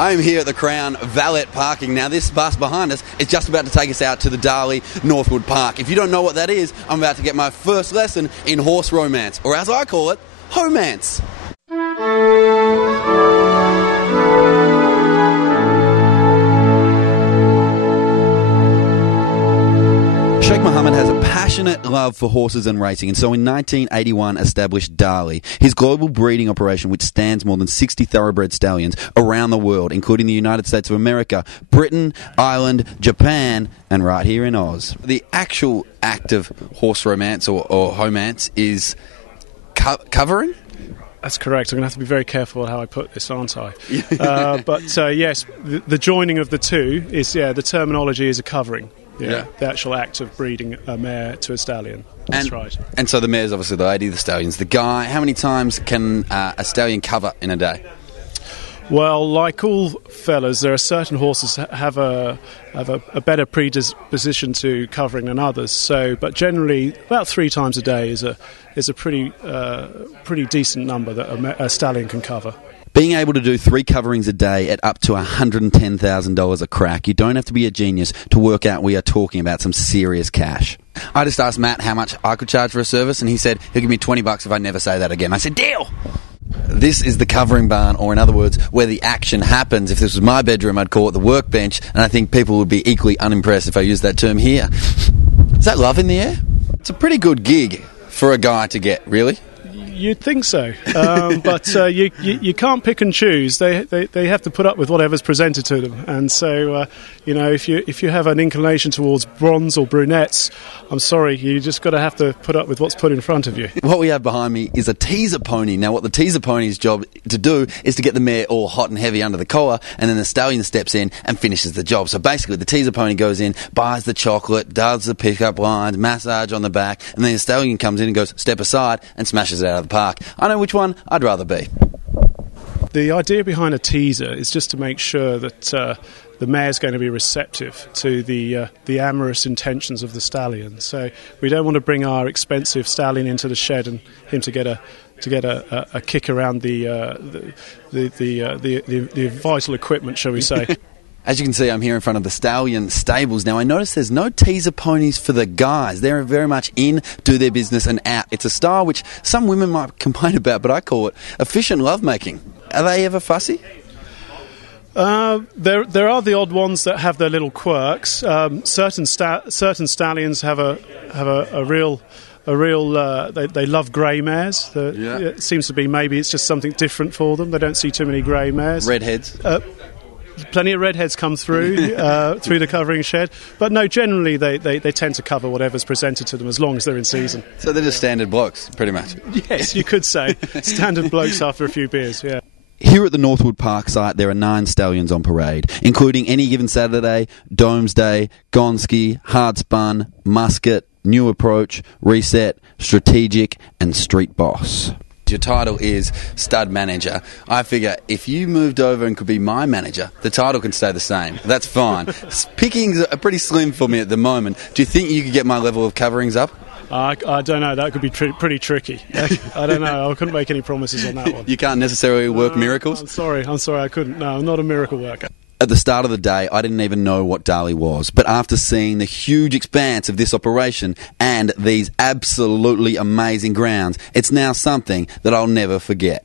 I'm here at the Crown Valet Parking. Now, this bus behind us is just about to take us out to the Darley Northwood Park. If you don't know what that is, I'm about to get my first lesson in horse romance, or as I call it, Homance. Sheikh Mohammed has a passionate love for horses and racing, and so in 1981 established Darley, his global breeding operation, which stands more than 60 thoroughbred stallions around the world, including the United States of America, Britain, Ireland, Japan, and right here in Oz. The actual act of horse romance or homance is covering? That's correct. I'm going to have to be very careful how I put this, aren't I? But yes, the joining of the two is, the terminology is a covering. Yeah, the actual act of breeding a mare to a stallion. That's right. And so the mare's obviously the lady, the stallion's the guy. How many times can a stallion cover in a day? Well, like all fellas, there are certain horses that have a better predisposition to covering than others. So, but generally, about 3 times a day is a pretty decent number that a stallion can cover. Being able to do 3 coverings a day at up to $110,000 a crack, you don't have to be a genius to work out we are talking about some serious cash. I just asked Matt how much I could charge for a service, and he said he'll give me $20 if I never say that again. I said, deal! This is the covering barn, or in other words, where the action happens. If this was my bedroom, I'd call it the workbench, and I think people would be equally unimpressed if I used that term here. Is that love in the air? It's a pretty good gig for a guy to get, really. You'd think so, but you can't pick and choose. They have to put up with whatever's presented to them, and so if you have an inclination towards bronze or brunettes, I'm sorry, you just have to put up with what's put in front of you. What we have behind me is a teaser pony. Now, what the teaser pony's job to do is to get the mare all hot and heavy under the collar, and then the stallion steps in and finishes the job. So basically, the teaser pony goes in, buys the chocolate, does the pickup lines, massage on the back, and then the stallion comes in and goes, step aside, and smashes it out of the park. I know which one I'd rather be. The idea behind a teaser is just to make sure that the mare's going to be receptive to the amorous intentions of the stallion. So we don't want to bring our expensive stallion into the shed and him to get a kick around the vital equipment, shall we say. As you can see, I'm here in front of the stallion stables. Now, I notice there's no teaser ponies for the guys. They're very much in, do their business and out. It's a style which some women might complain about, but I call it efficient lovemaking. Are they ever fussy? There are the odd ones that have their little quirks. Certain stallions have a real. They love grey mares. It seems to be maybe it's just something different for them. They don't see too many grey mares. Redheads? Plenty of redheads come through the covering shed, but no, generally they tend to cover whatever's presented to them as long as they're in season. So they're just standard blokes, pretty much. Yes, you could say standard blokes after a few beers. Yeah. Here at the Northwood Park site, there are 9 stallions on parade, including Any Given Saturday, Domesday, Gonski, Hardspun, Musket, New Approach, Reset, Strategic, and Street Boss. Your title is stud manager. I figure if you moved over and could be my manager, the title can stay the same. That's fine. Pickings are pretty slim for me at the moment. Do you think you could get my level of coverings up? I don't know. That could be pretty tricky. I don't know. I couldn't make any promises on that one. You can't necessarily work miracles? I'm sorry. I couldn't. No, I'm not a miracle worker. At the start of the day, I didn't even know what Darley was, but after seeing the huge expanse of this operation and these absolutely amazing grounds, it's now something that I'll never forget.